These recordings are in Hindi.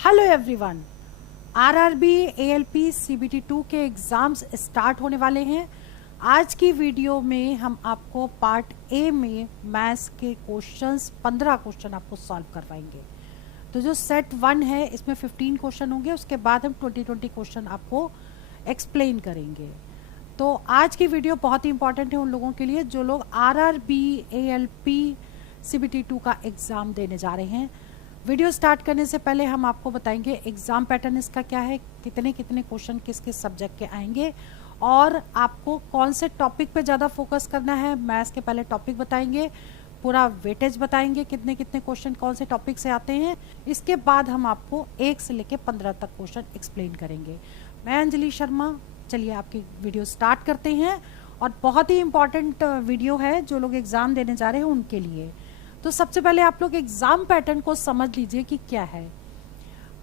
Hello everyone. RRB ALP CBT 2 के एग्ज़ाम्स स्टार्ट होने वाले हैं। आज की वीडियो में हम आपको पार्ट ए में मैथ्स के क्वेश्चंस 15 क्वेश्चन आपको सॉल्व करवाएंगे। तो जो सेट 1 है इसमें 15 क्वेश्चन होंगे, उसके बाद हम 20 क्वेश्चन आपको एक्सप्लेन करेंगे। तो आज की वीडियो बहुत ही इंपॉर्टेंट है उन लोगों के लिए जो लोग आरआरबी एएलपी सीबीटी 2 का एग्ज़ाम देने जा रहे हैं। वीडियो स्टार्ट करने से पहले हम आपको बताएंगे एग्ज़ाम पैटर्न इसका क्या है, कितने कितने क्वेश्चन किस किस सब्जेक्ट के आएंगे और आपको कौन से टॉपिक पे ज़्यादा फोकस करना है। मैथ्स के पहले टॉपिक बताएंगे, पूरा वेटेज बताएंगे कितने कितने क्वेश्चन कौन से टॉपिक से आते हैं। इसके बाद हम आपको 1 से लेकर 15 तक क्वेश्चन एक्सप्लेन करेंगे। मैं अंजलि शर्मा, चलिए आपकी वीडियो स्टार्ट करते हैं। और बहुत ही इंपॉर्टेंट वीडियो है जो लोग एग्ज़ाम देने जा रहे हैं उनके लिए। तो सबसे पहले आप लोग एग्जाम पैटर्न को समझ लीजिए कि क्या है।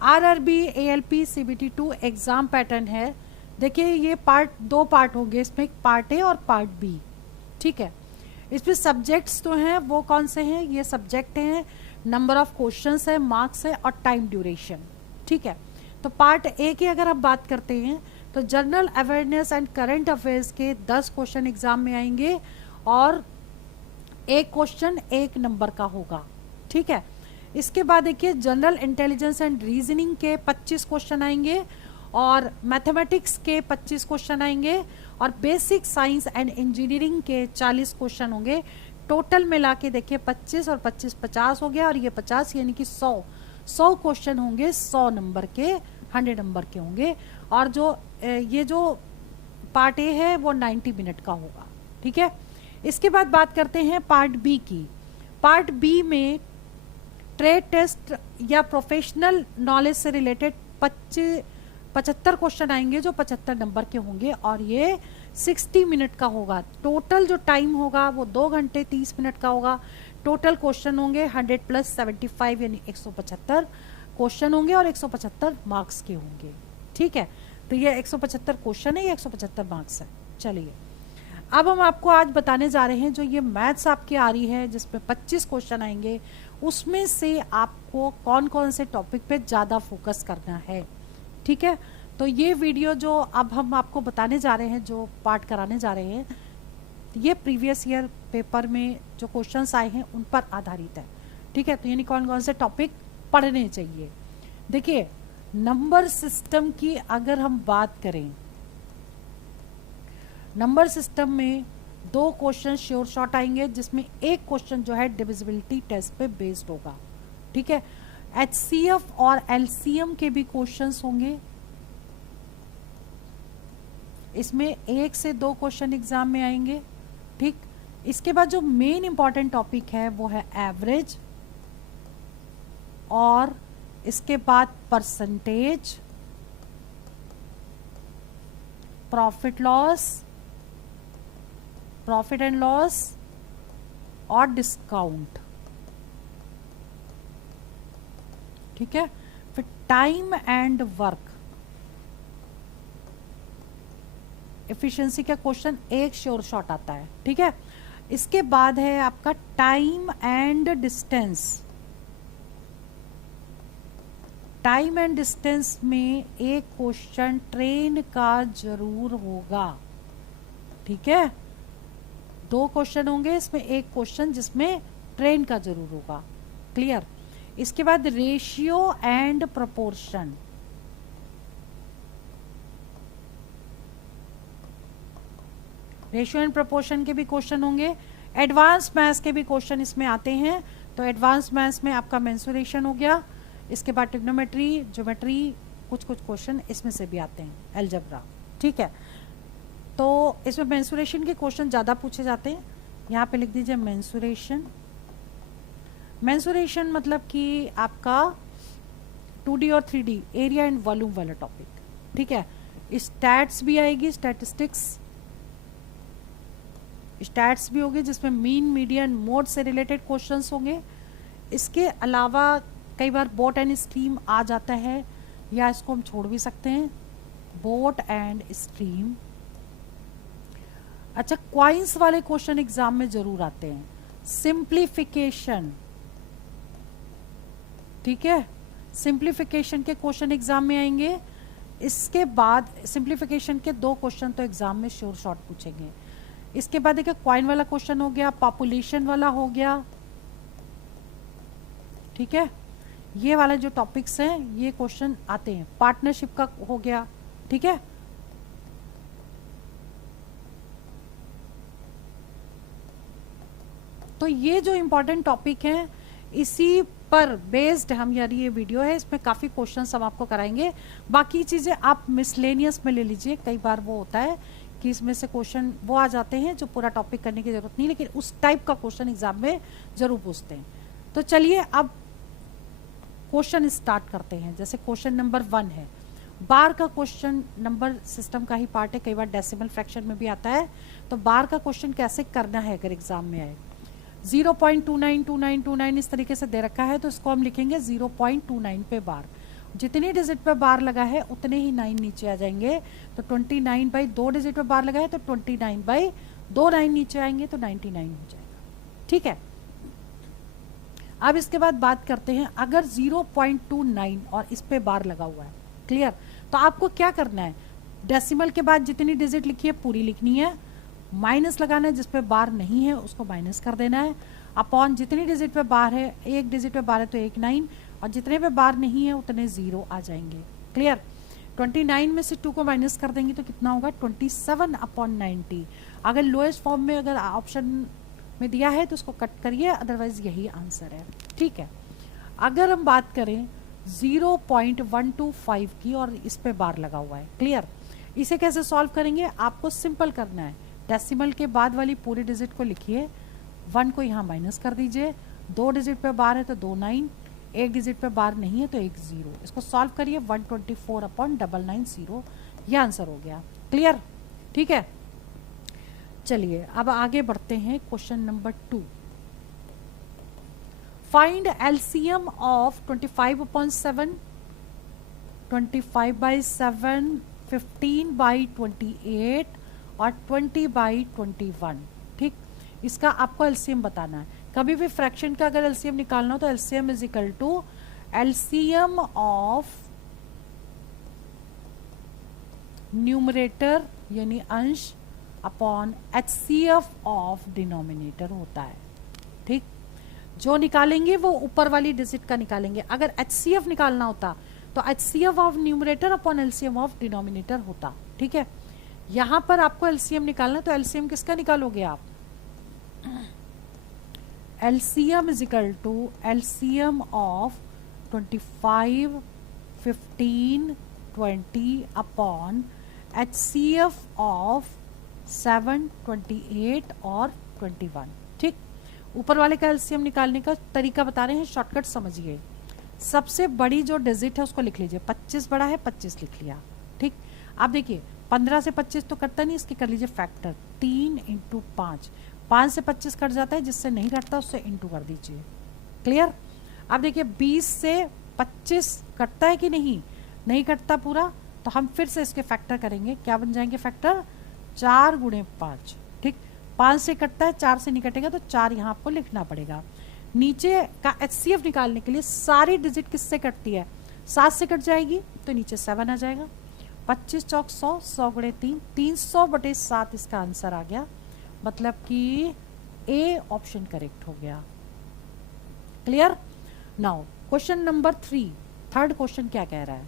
RRB ALP CBT 2 exam pattern है। देखिए ये दो पार्ट होंगे, इसमें एक पार्ट ए और पार्ट बी। ठीक है, इसमें सब्जेक्ट्स तो हैं वो कौन से हैं, ये सब्जेक्ट हैं, नंबर ऑफ क्वेश्चंस है, मार्क्स है और टाइम ड्यूरेशन। ठीक है, तो पार्ट ए की अगर आप बात करते हैं तो general awareness and current affairs के 10 क्वेश्चन एग्जाम में आएंगे और एक क्वेश्चन 1 नंबर का होगा। ठीक है, इसके बाद देखिए जनरल इंटेलिजेंस एंड रीजनिंग के 25 क्वेश्चन आएंगे और मैथमेटिक्स के 25 क्वेश्चन आएंगे और बेसिक साइंस एंड इंजीनियरिंग के 40 क्वेश्चन होंगे। टोटल मिला के देखिए 25 और 25 50 हो गया और ये 50 यानी कि 100 क्वेश्चन होंगे, 100 नंबर के, 100 नंबर के होंगे। और जो ये जो पार्ट ए है वो 90 मिनट का होगा। ठीक है, इसके बाद बात करते हैं पार्ट बी की। पार्ट बी में ट्रेड टेस्ट या प्रोफेशनल नॉलेज से रिलेटेड 75 क्वेश्चन आएंगे जो 75 नंबर के होंगे और ये 60 मिनट का होगा। टोटल जो टाइम होगा वो 2 घंटे 30 मिनट का होगा। टोटल क्वेश्चन होंगे 100 + 75 यानी 175 क्वेश्चन होंगे और 175 मार्क्स के होंगे। ठीक है, तो ये 175 क्वेश्चन है, ये 175 मार्क्स है। चलिए अब हम आपको आज बताने जा रहे हैं जो ये मैथ्स आपकी आ रही है जिसमें 25 क्वेश्चन आएंगे, उसमें से आपको कौन कौन से टॉपिक पे ज़्यादा फोकस करना है। ठीक है, तो ये वीडियो जो अब हम आपको बताने जा रहे हैं, जो पार्ट कराने जा रहे हैं, ये प्रीवियस ईयर पेपर में जो क्वेश्चंस आए हैं उन पर आधारित है। ठीक है, तो यानी कौन कौन से टॉपिक पढ़ने चाहिए। देखिए नंबर सिस्टम की अगर हम बात करें, नंबर सिस्टम में 2 क्वेश्चन श्योर शॉट आएंगे जिसमें एक क्वेश्चन जो है डिविजिबिलिटी टेस्ट पे बेस्ड होगा। ठीक है, एचसीएफ और एलसीएम के भी क्वेश्चंस होंगे, इसमें 1 से 2 क्वेश्चन एग्जाम में आएंगे। ठीक, इसके बाद जो मेन इंपॉर्टेंट टॉपिक है वो है एवरेज और इसके बाद परसेंटेज, प्रॉफिट एंड लॉस और डिस्काउंट। ठीक है, फिर टाइम एंड वर्क, एफिशिएंसी का क्वेश्चन एक श्योर शॉट आता है। ठीक है, इसके बाद है आपका time and distance. Time and distance में एक क्वेश्चन ट्रेन का जरूर होगा। ठीक है, 2 क्वेश्चन होंगे, इसमें एक क्वेश्चन जिसमें ट्रेन का जरूर होगा। क्लियर, इसके बाद ratio and proportion, ratio and proportion के भी क्वेश्चन होंगे। एडवांस मैथ्स के भी क्वेश्चन इसमें आते हैं। तो एडवांस मैथ्स में आपका मेंसुरेशन हो गया, इसके बाद ट्रिग्नोमेट्री, ज्योमेट्री, कुछ क्वेश्चन इसमें से भी आते हैं, अलजेब्रा। ठीक है, तो इसमें मेंसुरेशन के क्वेश्चन ज़्यादा पूछे जाते हैं। यहाँ पे लिख दीजिए मेंसुरेशन। मेंसुरेशन मतलब कि आपका 2D और 3D एरिया एंड वॉल्यूम वाला टॉपिक। ठीक है, स्टैट्स भी आएगी, स्टैट्स भी होगी जिसमें मीन, मीडियन, मोड से रिलेटेड क्वेश्चंस होंगे। इसके अलावा कई बार बोट एंड स्ट्रीम आ जाता है, या इसको हम छोड़ भी सकते हैं, बोट एंड स्ट्रीम। अच्छा, क्वाइंस वाले क्वेश्चन एग्जाम में जरूर आते हैं। सिंप्लीफिकेशन, ठीक है, सिंप्लीफिकेशन के क्वेश्चन एग्जाम में आएंगे। इसके बाद सिंप्लीफिकेशन के 2 क्वेश्चन तो एग्जाम में श्योर शॉर्ट पूछेंगे। इसके बाद देखिए क्वाइन वाला क्वेश्चन हो गया, पॉपुलेशन वाला हो गया, ठीक है। ये वाला जो टॉपिक्स हैं ये क्वेश्चन आते हैं। पार्टनरशिप का हो गया, ठीक है। तो ये जो इंपॉर्टेंट टॉपिक हैं इसी पर बेस्ड हम यार ये वीडियो है, इसमें काफ़ी क्वेश्चंस हम आपको कराएंगे। बाकी चीज़ें आप मिसलेनियस में ले लीजिए, कई बार वो होता है कि इसमें से क्वेश्चन वो आ जाते हैं जो पूरा टॉपिक करने की जरूरत नहीं, लेकिन उस टाइप का क्वेश्चन एग्जाम में जरूर पूछते हैं। तो चलिए अब क्वेश्चन स्टार्ट करते हैं। जैसे क्वेश्चन नंबर 1 है, बार का क्वेश्चन नंबर सिस्टम का ही पार्ट है, कई बार डेसिमल फ्रैक्शन में भी आता है। तो बार का क्वेश्चन कैसे करना है अगर एग्जाम में आए, 0.292929 इस तरीके से दे रखा है, तो इसको हम लिखेंगे 0.29 पे बार। जितनी डिजिट पे बार लगा है उतने ही 9 नीचे आ जाएंगे। तो 29 बाई 2 डिजिट पे बार लगा है तो 29 बाई 2 9 नीचे आएंगे तो 99 हो जाएगा, ठीक है। अब इसके बाद बात करते हैं अगर 0.29 और इस पे बार लगा हुआ है, क्लियर। तो आपको क्या करना है, डेसिमल के बाद जितनी डिजिट लिखी है पूरी लिखनी है, माइनस लगाना है, जिस पे बार नहीं है उसको माइनस कर देना है, अपॉन जितनी डिजिट पे बार है, एक डिजिट पे बार है तो 1 9, और जितने पे बार नहीं है उतने 0 आ जाएंगे, क्लियर। 29 में से 2 को माइनस कर देंगे तो कितना होगा 27/90। अगर लोएस्ट फॉर्म में अगर ऑप्शन में दिया है तो उसको कट करिए, अदरवाइज यही आंसर है, ठीक है। अगर हम बात करें 0.125 की और इस पे बार लगा हुआ है, क्लियर। इसे कैसे सॉल्व करेंगे, आपको सिंपल करना है, डेसिमल के बाद वाली पूरी डिजिट को लिखिए, 1 को यहाँ माइनस कर दीजिए, 2 डिजिट पे बार है तो 2 9, एक डिजिट पे बार नहीं है तो 1 0। इसको सॉल्व करिए, 124/990, यह आंसर हो गया, क्लियर, ठीक है। चलिए अब आगे बढ़ते हैं question number 2। Find LCM of 25/7, 25/7, 15/28 और 20/21, ठीक। इसका आपको एलसीएम बताना है। कभी भी फ्रैक्शन का अगर एलसीएम निकालना हो तो LCM is equal to LCM of numerator यानी अंश अपॉन एचसीएफ ऑफ डिनोमिनेटर होता है, ठीक। जो निकालेंगे वो ऊपर वाली डिजिट का निकालेंगे। अगर एचसीएफ निकालना होता तो HCF of numerator upon LCM of denominator होता, ठीक है। यहां पर आपको एलसीएम निकालना, तो एलसीएम किसका निकालोगे आप, LCM is equal to LCM of 25, 15, 20 upon HCF of 7, 28 और 21, ठीक। ऊपर वाले का एलसीएम निकालने का तरीका बता रहे हैं, शॉर्टकट समझिए। सबसे बड़ी जो डिजिट है उसको लिख लीजिए, 25 बड़ा है 25 लिख लिया, ठीक। आप देखिए 15 से 25 तो कटता नहीं, इसके कर लीजिए फैक्टर, 3 × 5, 5 से 25 कट जाता है, जिससे नहीं कटता उससे इंटू कर दीजिए, क्लियर। अब देखिए 20 से 25 कटता है कि नहीं, नहीं कटता पूरा, तो हम फिर से इसके फैक्टर करेंगे, क्या बन जाएंगे फैक्टर, 4 × 5, ठीक। 5 से कटता है, 4 से नहीं कटेगा तो 4 यहाँ आपको लिखना पड़ेगा। नीचे का एचसीएफ निकालने के लिए सारी डिजिट किससे कटती है, 7 से कट जाएगी तो नीचे 7 आ जाएगा, 25 चौक 100, 100 × 3, 300/7 इसका आंसर आ गया, मतलब कि ए ऑप्शन करेक्ट हो गया, clear. Now question number 3, third question क्या कह रहा है,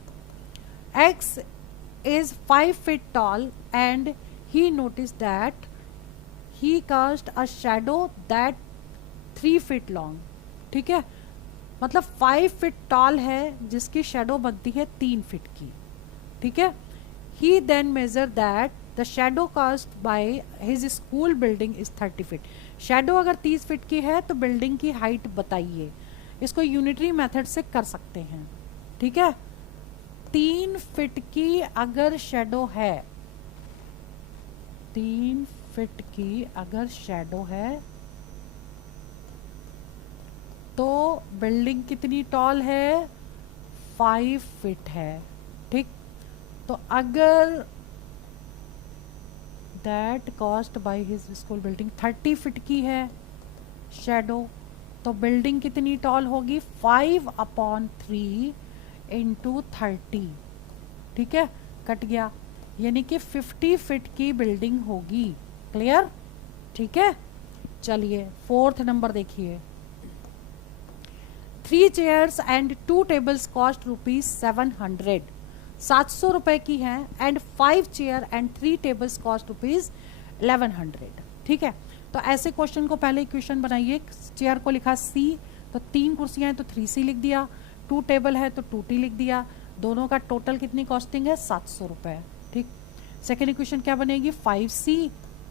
x is 5 feet tall and he noticed that he cast a shadow that 3 feet long, ठीक है। मतलब 5 feet tall है जिसकी शेडो बनती है 3 फीट की, ठीक है। he then measured that the shadow cast by his school building is 30 feet। Shadow अगर 30 फीट की है तो बिल्डिंग की हाइट बताइए। इसको यूनिटरी मेथड से कर सकते हैं, ठीक है। 3 फीट की अगर शेडो है, 3 फीट की अगर शेडो है तो बिल्डिंग कितनी टॉल है, 5 फीट है, ठीक। तो अगर that cost by his school building 30 feet की है शेडो, तो बिल्डिंग कितनी टॉल होगी, 5/3 इंटू 30, ठीक है, कट गया, यानी कि 50 फीट की बिल्डिंग होगी। क्लियर, ठीक है। चलिए फोर्थ नंबर देखिए, 3 chairs and 2 tables cost rupees 700, 700 रुपए की है, and 5 chair and 3 tables cost rupees 1100, ठीक है। तो ऐसे क्वेश्चन को पहले इक्वेशन बनाइए, चेयर को लिखा C, तो 3 कुर्सियां हैं तो 3C लिख दिया, 2 टेबल है तो 2T लिख दिया, दोनों का टोटल कितनी कॉस्टिंग है 700 रुपए, ठीक। सेकेंड इक्वेशन क्या बनेगी, 5C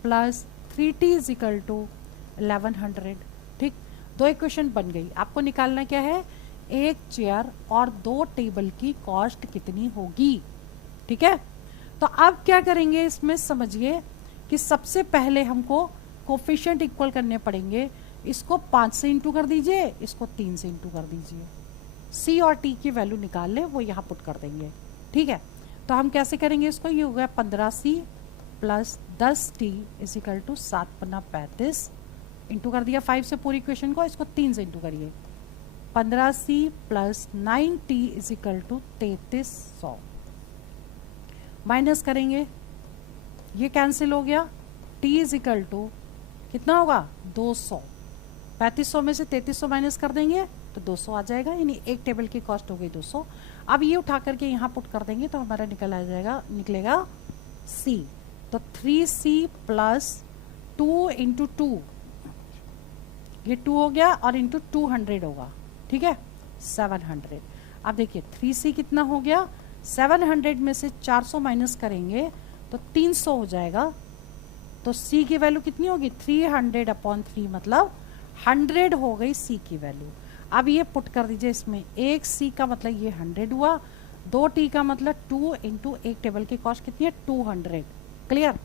plus 3T is equal to 1100, ठीक। 2 इक्वेशन बन गई। आपको निकालना क्या है, 1 चेयर और 2 टेबल की कॉस्ट कितनी होगी, ठीक है। तो अब क्या करेंगे इसमें, समझिए कि सबसे पहले हमको कोफिशिएंट इक्वल करने पड़ेंगे। इसको 5 से इंटू कर दीजिए, इसको 3 से इंटू कर दीजिए, C और T की वैल्यू निकाल ले, वो यहाँ पुट कर देंगे, ठीक है। तो हम कैसे करेंगे इसको, ये हो गया 15C plus 10T is equal to 7×35, into कर दिया 5 से पूरी इक्वेशन को, इसको 3 से इंटू करिए, 15C plus 9T is equal to 3300, minus करेंगे, ये कैंसिल हो गया, T इज इक्वल टू कितना होगा 200, 3500 में से 3300 माइनस कर देंगे तो 200 आ जाएगा, यानी एक टेबल की कॉस्ट हो गई 200। अब ये उठा करके यहाँ पुट कर देंगे तो हमारा निकलेगा C, तो 3C प्लस 2 इंटू 2, ये 2 हो गया और इंटू 200 होगा, ठीक है, 700। अब देखिए 3C कितना हो गया, 700 में से 400 माइनस करेंगे तो 300 हो जाएगा, तो C की वैल्यू कितनी होगी 300/3, मतलब 100 हो गई C की वैल्यू। अब ये पुट कर दीजिए इसमें, 1 C का मतलब ये 100 हुआ, 2 T का मतलब 2 इंटू एक टेबल की कॉस्ट कितनी है 200, क्लियर।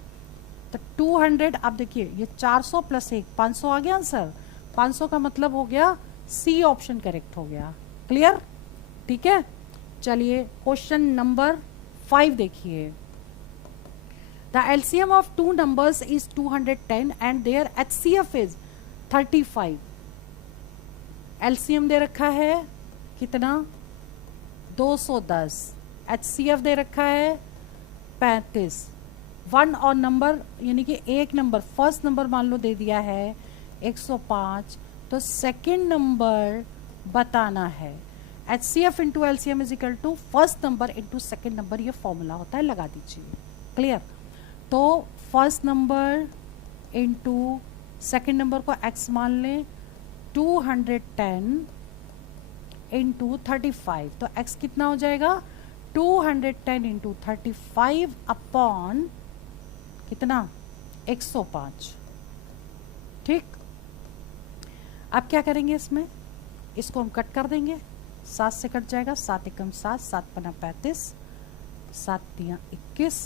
तो 200, अब देखिए ये 400 प्लस 1 500 आ गया आंसर, 500 का मतलब हो गया C ऑप्शन करेक्ट हो गया, क्लियर, ठीक है। चलिए क्वेश्चन नंबर 5 देखिए, The LCM of 2 numbers is 210 and their HCF is 35. LCM दे रखा है कितना 210, HCF दे रखा है 35, वन और नंबर यानी कि एक नंबर, फर्स्ट नंबर मान लो दे दिया है 105, तो सेकंड नंबर बताना है। HCF into LCM is equal to first number into second number, ये फॉर्मूला होता है, लगा दीजिए, क्लियर। तो first number into second number को x मान लें, 210 इंटू 35, तो x कितना हो जाएगा 210 इंटू 35 अपॉन कितना 105, ठीक। अब क्या करेंगे इसमें, इसको हम कट कर देंगे, 7 से कट जाएगा, 7 एकम 7, 7×35, 7×3 21,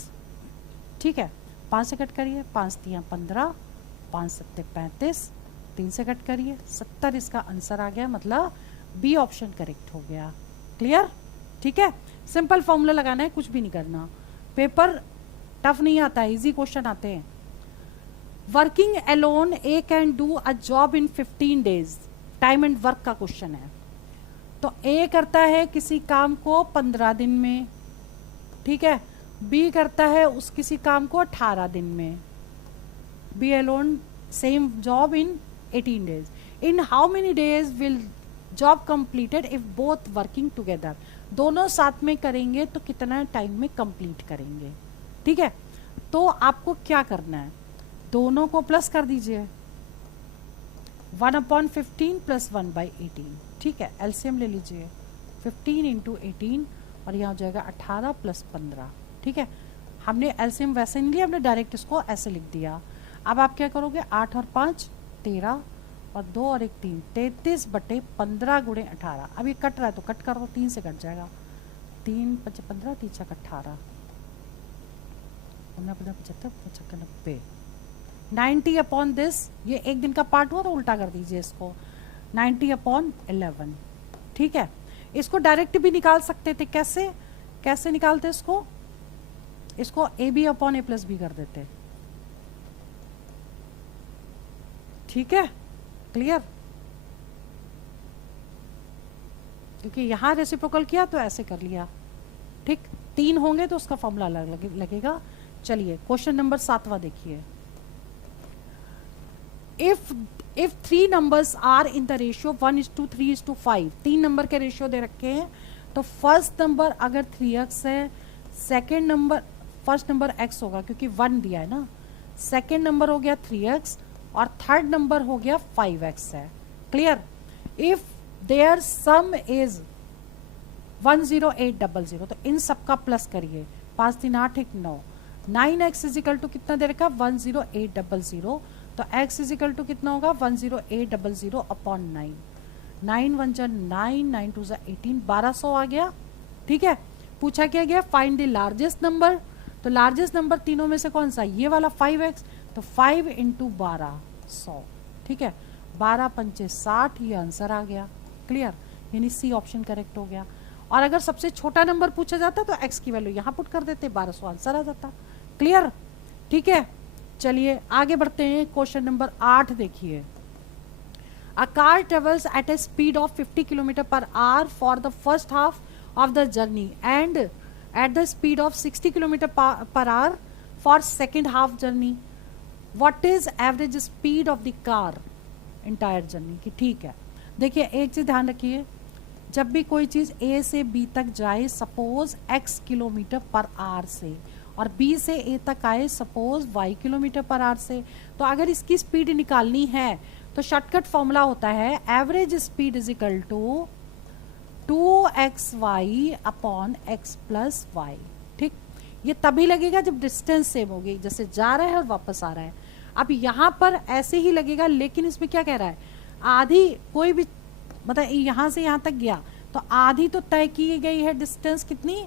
ठीक है। 5 से कट करिए, 5×3 15, 5×7 35, 3 से कट करिए 70, इसका आंसर आ गया, मतलब बी ऑप्शन करेक्ट हो गया, क्लियर, ठीक है। सिंपल फॉर्मूला लगाना है, कुछ भी नहीं करना, पेपर टफ नहीं आता है, इजी क्वेश्चन आते हैं। Working alone A can do a job in 15 days, time and work का क्वेश्चन है। तो ए करता है किसी काम को 15 दिन में, ठीक है, बी करता है उस किसी काम को 18 दिन में, B alone same job in 18 days, in how many days will job completed if both working together, दोनों साथ में करेंगे तो कितना टाइम में कंप्लीट करेंगे, ठीक है। तो आपको क्या करना है, दोनों को प्लस कर दीजिए, 1/15 प्लस 1/18, ठीक है। एलसीएम ले लीजिए, 15 इंटू 18 और यहाँ हो जाएगा 18 प्लस 15, ठीक है। हमने एलसीएम वैसे नहीं लिया, हमने डायरेक्ट इसको ऐसे लिख दिया। अब आप क्या करोगे, 8 और 5 13 और 2 और 1 3, 33/15 गुणे 18। अब ये कट रहा है तो कट कर दो, 3 से कट जाएगा, 3 5 15, 3 6 18, 15 75 55 90, 90 अपॉन दिस, ये एक दिन का पार्ट हुआ तो उल्टा कर दीजिए इसको, 90/11, ठीक है। इसको डायरेक्ट भी निकाल सकते थे, कैसे कैसे निकालते इसको, इसको AB/A+B कर देते, ठीक है, क्लियर। क्योंकि यहाँ रेसिप्रोकल किया तो ऐसे कर लिया, ठीक। 3 होंगे तो उसका फॉर्मूला अलग लगेगा। चलिए क्वेश्चन नंबर 7वां देखिए। If 3 numbers are in the ratio 1:3:5, 3 number के रेशियो दे रखे हैं, तो फर्स्ट नंबर अगर 3x है, second number, first number x होगा क्योंकि 1 दिया है ना, सेकेंड नंबर हो गया 3x और थर्ड नंबर हो गया 5x है। Clear? If there sum is 10800, तो इन सबका प्लस करिए, 5 3 8 1 9, 9x इजिकल टू कितना दे रखा 10800, तो x इजिकल टू कितना होगा 10800 अपॉन 9, 9 1 जा 9, 9 2 जा 18, 1200 आ गया। ठीक है, पूछा क्या गया फाइंड द लार्जेस्ट नंबर, तो लार्जेस्ट नंबर तीनों में से कौन सा, ये वाला 5x, तो 5 इंटू 12 100। ठीक है, 12 पंचे 60, ये आंसर आ गया। क्लियर? यानी सी ऑप्शन करेक्ट हो गया। और अगर सबसे छोटा नंबर पूछा जाता तो x की वैल्यू यहाँ पुट कर देते, 1200 आंसर आ जाता। क्लियर? ठीक है, चलिए आगे बढ़ते हैं। क्वेश्चन नंबर 8 देखिए। A car travels eight A speed of 50 kilometre per hour for the first half of the journey and at the speed of 60 km per hour for second half journey, what is average speed of the car entire journey? कि ठीक है, देखिए एक चीज ध्यान रखिए, जब भी कोई चीज A से B तक जाए suppose x kilometre per hour से, और B से A तक आए suppose y kilometre per hour से, तो अगर इसकी स्पीड निकालनी है तो शॉर्टकट फॉर्मूला होता है average speed is equal to 2xy upon x plus y. ठीक, ये तभी लगेगा जब डिस्टेंस सेम होगी, जैसे जा रहा है और वापस आ रहा है। अब यहाँ पर ऐसे ही लगेगा, लेकिन इसमें क्या कह रहा है, आधी कोई भी मतलब यहाँ से यहाँ तक गया तो आधी तो तय की गई है डिस्टेंस कितनी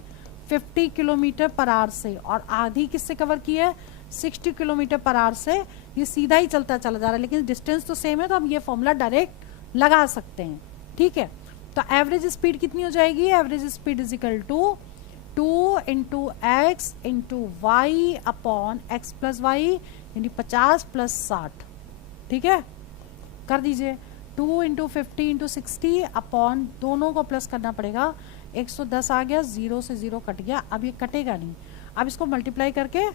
50 किलोमीटर पर आवर से, और आधी किससे कवर की है 60 किलोमीटर पर आवर से। ये सीधा ही चलता चला जा रहा है, लेकिन डिस्टेंस तो सेम है, तो हम ये फॉर्मूला डायरेक्ट लगा सकते हैं। ठीक है, तो एवरेज स्पीड कितनी हो जाएगी, average speed is equal to 2 into x into y upon x plus y, यानी 50 प्लस 60। ठीक है, कर दीजिए 2 इंटू 50 इंटू 60 अपॉन, दोनों को प्लस करना पड़ेगा, 110 आ गया, 0 से 0 कट गया, अब ये कटेगा नहीं, अब इसको मल्टीप्लाई करके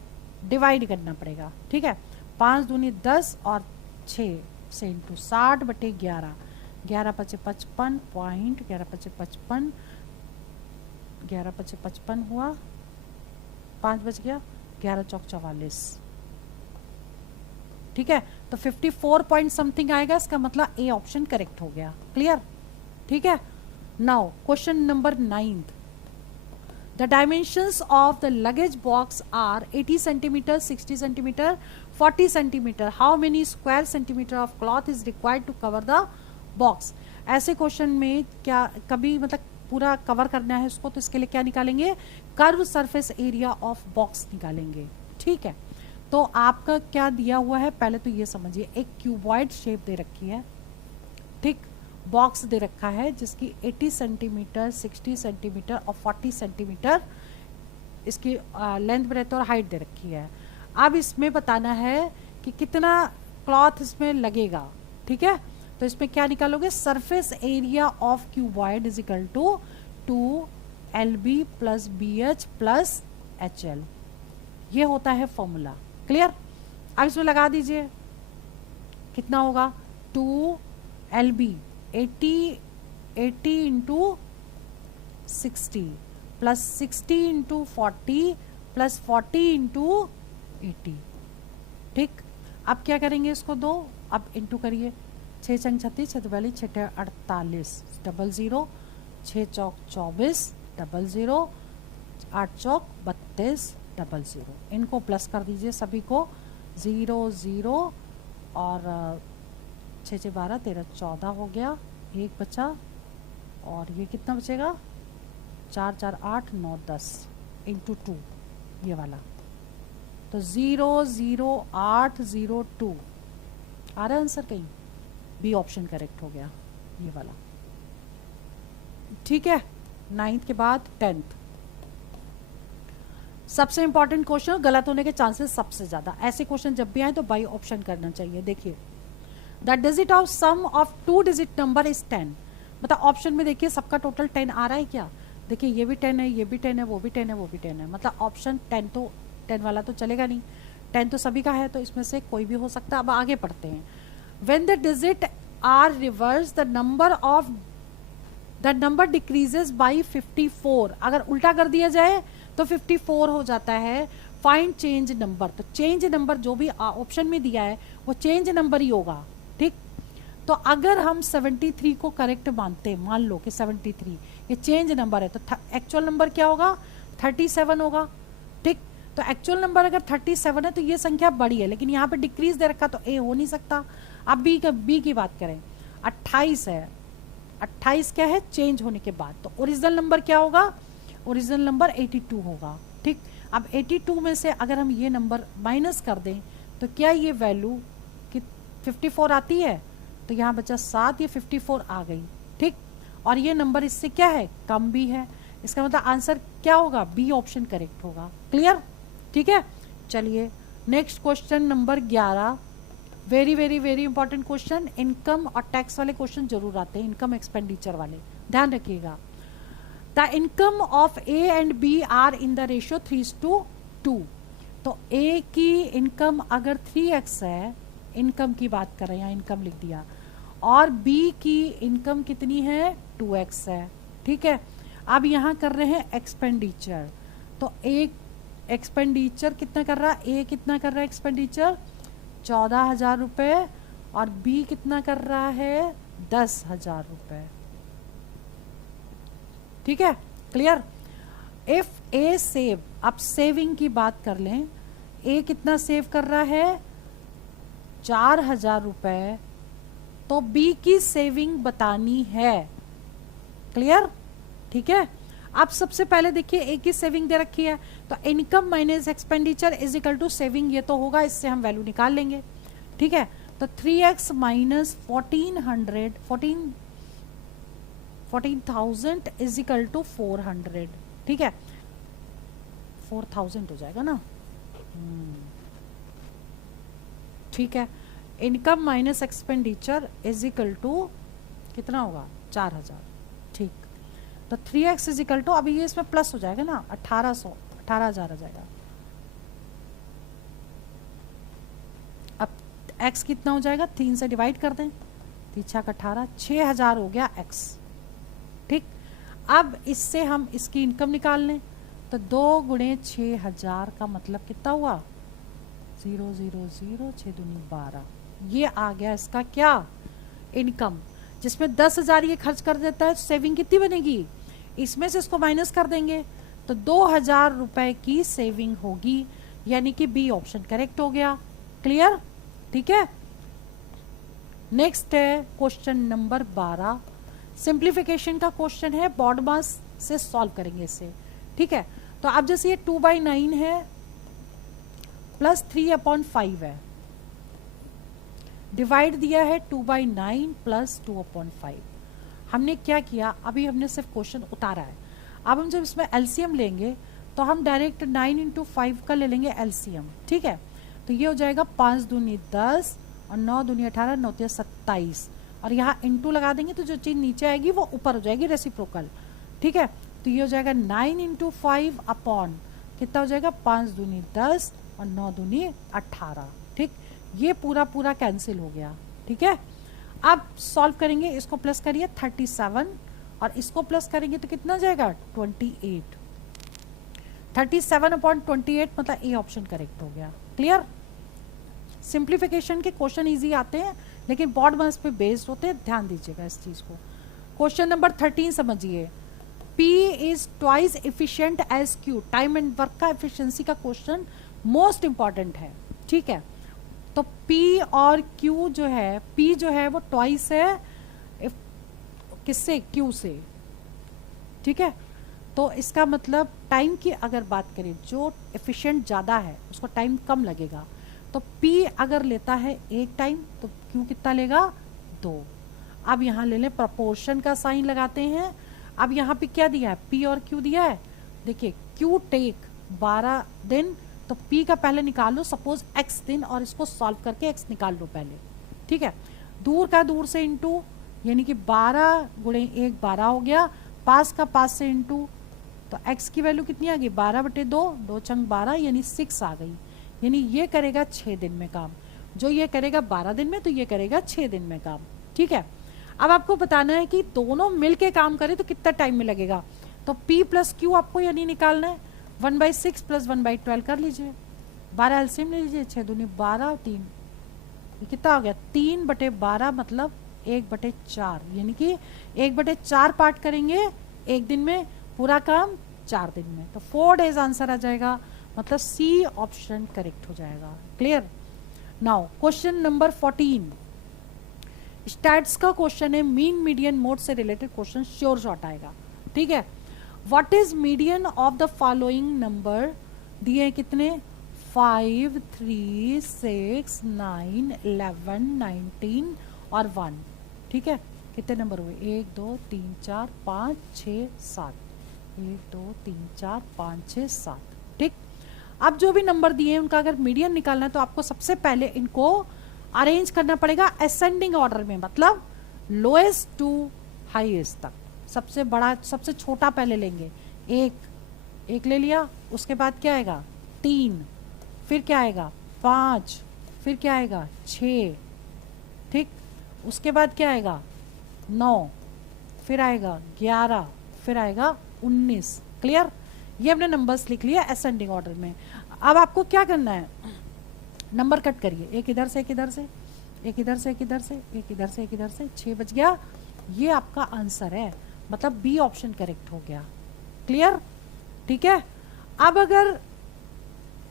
डिवाइड करना पड़ेगा। ठीक है, 5 दूनी 10 और 6 से इंटू 60 बटे 11, 11 पचे 55 पॉइंट, 11 पचे 55, 11 पचे 55 हुआ, 5 बच गया, 11 चौक 44। ठीक है, तो 54 पॉइंट समथिंग आएगा, इसका मतलब ए ऑप्शन करेक्ट हो गया। क्लियर? ठीक है, now question number 9। The dimensions of the luggage box are 80 centimeter, 60 centimeter, 40 centimeter. How many square centimeter of cloth is required to cover the box? ऐसे क्वेश्चन में क्या कभी मतलब पूरा कवर करना है उसको, तो इसके लिए क्या निकालेंगे, curve surface area of box निकालेंगे। ठीक है, तो आपका क्या दिया हुआ है, पहले तो ये समझिए, एक क्यूबॉइड शेप दे रखी है। ठीक, बॉक्स दे रखा है जिसकी 80 सेंटीमीटर, 60 सेंटीमीटर और 40 सेंटीमीटर इसकी लेंथ ब्रेथ और हाइट दे रखी है। अब इसमें बताना है कि कितना क्लॉथ इसमें लगेगा। ठीक है, तो इसमें क्या निकालोगे, surface area of cuboid is equal to 2LB plus BH plus HL, ये होता है फॉर्मूला। क्लियर? अब इसमें लगा दीजिए, कितना होगा 2LB 80 into 60 plus 60 into 40 plus 40 into 80। ठीक, अब क्या करेंगे, इसको दो अब इंटू करिए, 6 चंग 36, 6 वाली 6 48, 00, 6 चौक 24, 00, 8 चौक 32, 00। इनको प्लस कर दीजिए सभी को, 0 0 और 6 6 12 13 14 हो गया, 1 बचा, और ये कितना बचेगा 4 4 8 9 10 इंटू 2, ये वाला, तो 0 0 8 0 2 आ रहा है आंसर कहीं, बी ऑप्शन करेक्ट हो गया, ये वाला। ठीक है, 9th के बाद 10th, सबसे इंपॉर्टेंट क्वेश्चन, गलत होने के चांसेस सबसे ज्यादा, ऐसे क्वेश्चन जब भी आए तो बाई ऑप्शन करना चाहिए। देखिए, the digit of sum of 2 digit number is 10, मतलब ऑप्शन में देखिए सबका टोटल 10 आ रहा है क्या, देखिए ये भी 10 है, ये भी 10 है, वो भी 10 है, वो भी 10 है, मतलब ऑप्शन 10 तो 10 वाला तो चलेगा नहीं, 10 तो सभी का है, तो इसमें से कोई भी हो सकता है। अब आगे पढ़ते हैं। When the digit are reverse the number decreases by 54, अगर उल्टा कर दिया जाए तो 54 हो जाता है। फाइंड चेंज नंबर, तो चेंज नंबर जो भी ऑप्शन में दिया है वो चेंज नंबर ही होगा, ठीक। तो अगर हम 73 को करेक्ट मानते हैं, मान लो कि 73 ये चेंज नंबर है, तो एक्चुअल नंबर क्या होगा, 37 होगा, ठीक। तो एक्चुअल नंबर अगर 37 है तो ये संख्या बड़ी है, लेकिन यहाँ पे डिक्रीज दे रखा तो ए हो नहीं सकता। अब बी की बात करें, 28 है, 28 क्या है, चेंज होने के बाद, तो ओरिजिनल नंबर क्या होगा, ओरिजिनल नंबर 82 होगा, ठीक। अब 82 में से अगर हम ये नंबर माइनस कर दें तो क्या ये वैल्यू कि 54 आती है, तो यहाँ बचा 7, ये 54 आ गई, ठीक। और ये नंबर इससे क्या है, कम भी है, इसका मतलब आंसर क्या होगा, बी ऑप्शन करेक्ट होगा। क्लियर, ठीक है। चलिए next question number 11, very very very important question, income और टैक्स वाले क्वेश्चन जरूर आते हैं, इनकम एक्सपेंडिचर वाले, ध्यान रखिएगा। The income of A and B are in the ratio 3:2, तो ए की इनकम अगर 3x है, इनकम की बात कर रहे हैं, इनकम लिख दिया, और बी की इनकम कितनी है, 2x है, ठीक है। अब यहाँ कर रहे हैं एक्सपेंडिचर, तो एक एक्सपेंडिचर कितना कर रहा है, ए कितना कर रहा है एक्सपेंडिचर, 14,000 रुपये, और बी कितना कर रहा है, 10,000 रुपये, ठीक है। क्लियर। इफ ए सेव, अब सेविंग की बात कर लें, ए कितना सेव कर रहा है, 4,000 रुपये, तो बी की सेविंग बतानी है। क्लियर, ठीक है। अब सबसे पहले देखिए ए की सेविंग दे रखी है, तो income minus expenditure is equal to saving, ये तो होगा, इससे हम वैल्यू निकाल लेंगे, ठीक है। तो 3x minus 14,000 is equal to 400, ठीक है, 4,000 हो जाएगा ना, ठीक है। Income minus expenditure is equal to कितना होगा, 4,000, ठीक। तो 3x इज इक्वल टू, अभी ये इसमें प्लस हो जाएगा ना, 18,000 आ जाएगा। अब x कितना हो जाएगा, 3 से डिवाइड कर दें, 3 का 18, 6,000 हो गया x, ठीक। अब इससे हम इसकी इनकम निकाल लें, तो 2 गुणे 6,000 का मतलब कितना हुआ, 0 0 0 6 दूनी 12, ये आ गया इसका क्या, इनकम, जिसमें 10,000 ये खर्च कर देता है, सेविंग कितनी बनेगी, इसमें से इसको माइनस कर देंगे तो 2,000 रुपए की सेविंग होगी, यानी कि बी ऑप्शन करेक्ट हो गया। क्लियर, ठीक है। नेक्स्ट है क्वेश्चन नंबर 12, सिंप्लीफिकेशन का क्वेश्चन है, बॉड मास से सॉल्व करेंगे इसे, ठीक है। तो अब जैसे ये 2/9 है प्लस 3/5 है, डिवाइड दिया है 2/9 प्लस 2/5, हमने क्या किया, अभी हमने सिर्फ क्वेश्चन उतारा है। अब हम जब इसमें एलसीएम लेंगे तो हम डायरेक्ट 9 × 5 का ले लेंगे एलसीएम, ठीक है। तो ये हो जाएगा 5 दूनी 10 और 9 दूनी 18, 9 तिया 27, और यहाँ इंटू लगा देंगे तो जो चीज नीचे आएगी वो ऊपर हो जाएगी, रेसिप्रोकल, ठीक है। तो ये हो जाएगा 9 × 5 अपॉन कितना हो जाएगा, 5 दूनी 10 और 9 दूनी 18, ठीक। ये पूरा पूरा कैंसिल हो गया, ठीक है। अब सॉल्व करेंगे, इसको प्लस करिए 37 और इसको प्लस करेंगे तो कितना जाएगा 28, 37/28 मतलब ए ऑप्शन करेक्ट हो गया। क्लियर, सिंप्लीफिकेशन के क्वेश्चन इजी आते हैं लेकिन बॉड मास पे बेस्ड होते हैं, ध्यान दीजिएगा इस चीज को। क्वेश्चन नंबर 13 समझिए, P is twice efficient as Q, time and work का एफिशिएंसी का क्वेश्चन मोस्ट इंपॉर्टेंट है, ठीक है। तो P और Q जो है, P जो है वो ट्वाइस है किससे, Q से, ठीक है। तो इसका मतलब टाइम की अगर बात करें, जो एफिशिएंट ज़्यादा है उसको टाइम कम लगेगा, तो P अगर लेता है 1 टाइम तो Q कितना लेगा 2। अब यहाँ ले लें, प्रोपोर्शन का साइन लगाते हैं। अब यहाँ पे क्या दिया है, P और Q दिया है, देखिए Q टेक 12 दिन, तो P का पहले निकाल लो सपोज x दिन और इसको सॉल्व करके x निकाल लो पहले, ठीक है। दूर का दूर से इंटू यानी कि 12 गुणे 1 12 हो गया, 5 का 5 से इंटू, तो x की वैल्यू कितनी आ गई 12/2, 2 चंग 12 यानी 6 आ गई। यानी ये करेगा 6 दिन में काम, जो ये करेगा 12 दिन में, तो ये करेगा 6 दिन में काम। ठीक है, अब आपको बताना है कि दोनों मिलके काम करें तो कितना टाइम में लगेगा। तो P प्लस Q आपको यानी निकालना है, 1/6 प्लस 1/12 कर लीजिए, 12 एलसीएम ले लीजिए, 6 दूनी 12 और 3, ये कितना हो गया 3/12 मतलब 1/4, यानी कि 1/4 पार्ट करेंगे एक दिन में, पूरा काम 4 दिन में, तो 4 डेज आंसर आ जाएगा, मतलब सी ऑप्शन करेक्ट हो जाएगा। Clear. Now question number 14 stats का क्वेश्चन है, मीन मीडियन मोड से रिलेटेड क्वेश्चन श्योर शॉर्ट आएगा। ठीक है, what is median of the following number, दिए कितने 5 3 6 9 11 19 और 1। ठीक है, कितने नंबर हुए 1 2 3 4 5 6 7, 1 2 3 4 5 6 7। ठीक, अब जो भी नंबर दिए हैं उनका अगर मीडियन निकालना है तो आपको सबसे पहले इनको अरेंज करना पड़ेगा असेंडिंग ऑर्डर में, मतलब लोएस्ट टू हाईएस्ट तक। सबसे बड़ा सबसे छोटा पहले लेंगे, एक ले लिया, उसके बाद क्या आएगा 3, फिर क्या आएगा 5, फिर क्या आएगा 6, ठीक, उसके बाद क्या आएगा 9, फिर आएगा 11, फिर आएगा 19। क्लियर, ये हमने नंबर्स लिख लिया असेंडिंग ऑर्डर में। अब आपको क्या करना है, नंबर कट करिए, एक इधर से एक इधर से, एक इधर से एक इधर से, एक इधर से एक इधर से, 6 बच गया, ये आपका आंसर है, मतलब बी ऑप्शन करेक्ट हो गया। क्लियर, ठीक है। अब अगर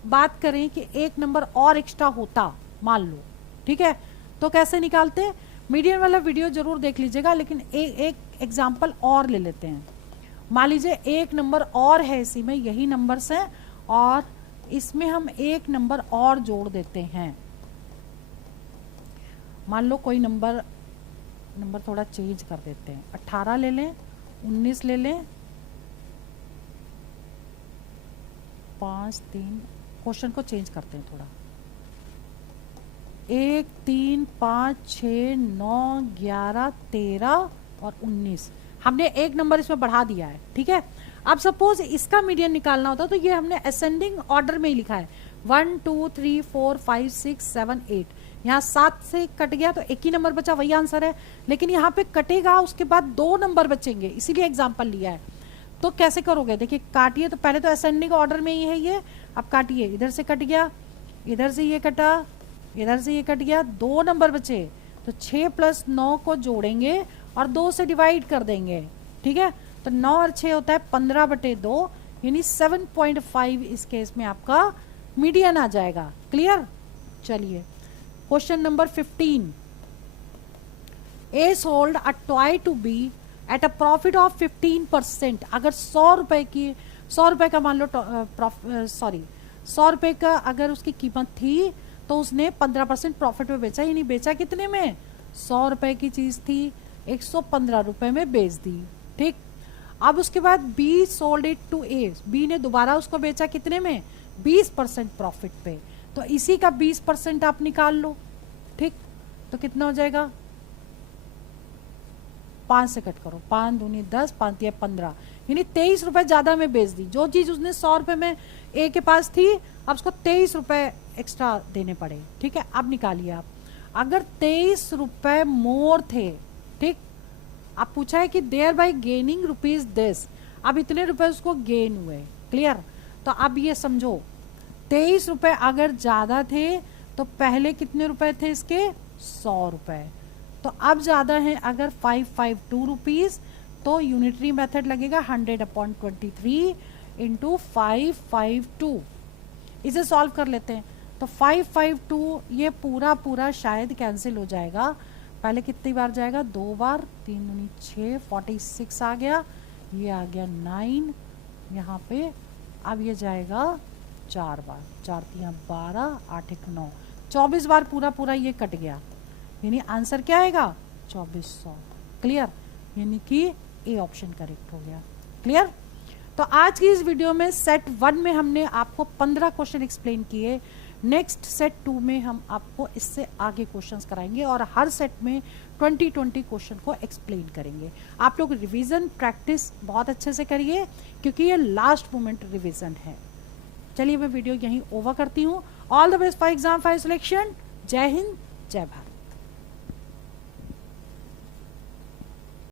बात करें कि एक नंबर और एक्स्ट्रा होता मान लो, ठीक है, तो कैसे निकालते, मीडियन वाला वीडियो जरूर देख लीजिएगा, लेकिन एक एग्जाम्पल और ले लेते हैं। मान लीजिए एक नंबर और है इसी में, यही नंबर्स हैं और इसमें हम एक नंबर और जोड़ देते हैं। मान लो कोई नंबर थोड़ा चेंज कर देते हैं, 18 ले लें, 19 ले लें, 5 3, क्वेश्चन को चेंज करते हैं थोड़ा, 1 3 5 6 9 11 13 और 19, हमने एक नंबर इसमें बढ़ा दिया है। ठीक है, अब सपोज इसका मीडियन निकालना होता तो ये हमने असेंडिंग ऑर्डर में ही लिखा है, 1 2 3 4 5 6 7 8, यहाँ 7 से कट गया तो एक ही नंबर बचा, वही आंसर है। लेकिन यहाँ पे कटेगा, उसके बाद 2 नंबर बचेंगे, इसीलिए एग्जाम्पल लिया है। तो कैसे करोगे, देखिए काटिए, तो पहले तो असेंडिंग ऑर्डर में ही है ये, अब काटिए, इधर से कट गया, इधर से ये कटा, इधर से ये कट गया, 2 नंबर बचे, तो 6 + 9 को जोड़ेंगे और 2 से डिवाइड कर देंगे। ठीक है, तो 9 और 6 होता है 15/2, यानी 7.5 इस केस में आपका मीडियन आ जाएगा। क्लियर, चलिए question number 15, A sold a toy to B at a profit of 15%। अगर 100 रुपए का मान लो 100 रुपए का अगर उसकी कीमत थी तो उसने 15% प्रॉफिट में बेचा, यानी बेचा कितने में, 100 रुपए की चीज थी 115 रुपए में बेच दी। ठीक, अब उसके बाद B sold it to A, B ने दोबारा उसको बेचा कितने में, 20% प्रॉफिट पे, तो इसी का 20% आप निकाल लो। ठीक, तो कितना हो जाएगा, 5 से कट करो, 5 दूनी 10, 5 दिया 15, यानी 23 रुपए ज्यादा में बेच दी। जो चीज उसने 100 रुपए में ए के पास थी, अब उसको 23 रुपए एक्स्ट्रा देने पड़े। ठीक है, अब निकालिए आप, अगर 23 रुपए मोर थे, ठीक, आप पूछा है कि there by gaining rupees this, अब इतने रुपए उसको गेन हुए। क्लियर, तो अब ये समझो 23 रुपए अगर ज्यादा थे तो पहले कितने रुपए थे इसके, 100 रुपए, तो अब ज्यादा है अगर 552 रुपीज, तो यूनिटरी मेथड लगेगा 100/23 × 552। इसे सॉल्व कर लेते हैं, तो 552 ये पूरा शायद कैंसिल हो जाएगा, पहले कितनी बार जाएगा, 2 बार, 3 दूनी 6, 46 आ गया, ये आ गया 9 यहाँ पे, अब ये जाएगा 4 बार, 4 3 12, 8 1 9, 24 बार पूरा ये कट गया, यानी आंसर क्या आएगा 2400। क्लियर, यानी कि ए ऑप्शन करेक्ट हो गया। क्लियर, तो आज की इस वीडियो में सेट 1 में हमने आपको 15 क्वेश्चन एक्सप्लेन किए, नेक्स्ट सेट 2 में हम आपको इससे आगे क्वेश्चंस कराएंगे और हर सेट में 2020 क्वेश्चन को एक्सप्लेन करेंगे। आप लोग रिवीजन प्रैक्टिस बहुत अच्छे से करिए क्योंकि ये लास्ट मोमेंट रिवीजन है। चलिए मैं वीडियो यहीं ओवर करती हूँ। All the best for exam for selection. जय हिंद, जय भारत।